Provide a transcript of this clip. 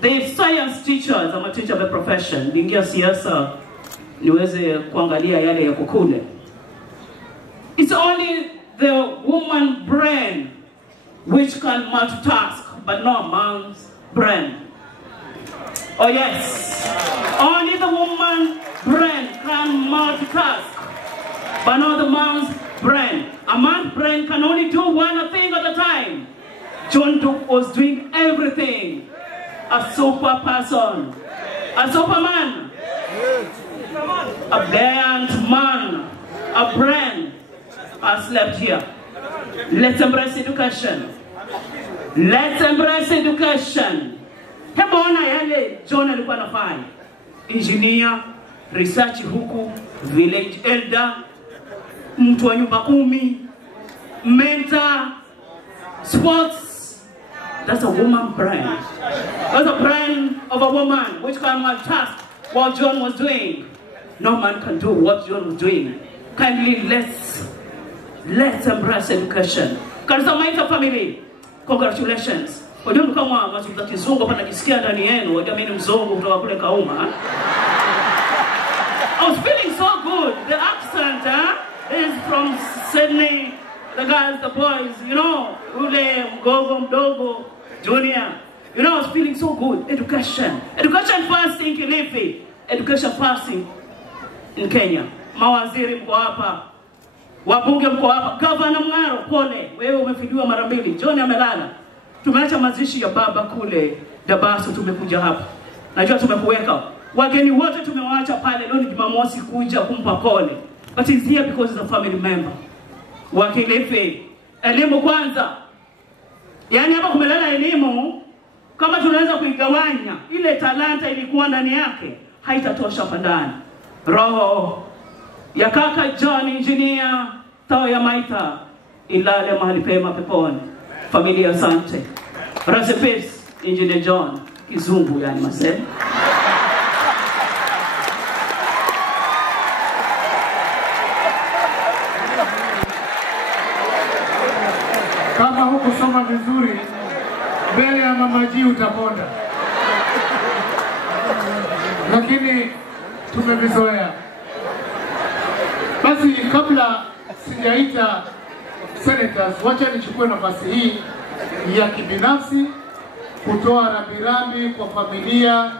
The science teachers, I'm a teacher by profession. Ningia siasa niweze kuangalia yale ya kukule. It's only the woman brain which can multitask, but not man's brain. Oh yes, only the woman brain can multitask, but not the man's brain. A man's brain can only do one thing at a time. John Duke was doing everything. A super person, a superman, a brilliant man, a brain has slept here. Let's embrace education. Let's embrace education. Hebona yale John alikuwa anafanya. Engineer, research huku, village elder, mtu wa nyumba 10, mentor, sports. That's a woman brain. That's a brain of a woman which can multitask what John was doing. No man can do what John was doing. Kindly let's embrace education. Kanisa Maita family, congratulations. Wajua kama mazungumzo kizungu hapa najisikia ndani yenu, wajua mimi ni mzungu kutoka kule Kauma. I was feeling so good. The accent is from Sydney. The guys, the boys, you know, Ule, Mgogo, Mdogo, Junior. You know, I was feeling so good. Education. Education first in Kilifi. Education first in Kenya. Mawaziri mko hapa. Wabunge mko hapa. Governor Mngaro, pole. Wewe umefidiwa mara mbili. John amelala. Tumeacha mazishi ya baba kule Dabaso, tumekuja hapa. Najua tumekuweka. Wageni wote tumewaacha pale. Leo ni Jumamosi kuja kumpa pole. But he's here because he's a family member. Wakilifi, elimu kwanza. Yani hapa kumelala elimu, kama tunaweza kuigawanya, ile talanta ilikuwa ndani yake, haitatosha pandani. Roho ya kaka John Engineer, Tao ya Maita, ilale mahali pema peponi. Familia asante. Rest in peace, Engineer John, kizungu yani masema. Kama hukusoma vizuri, mbele ya Mama G utaponda. Lakini tumevizoea. Basi kabla sijaita senators, wacha nichukue nafasi hii ya kibinafsi kutoa rambirambi kwa familia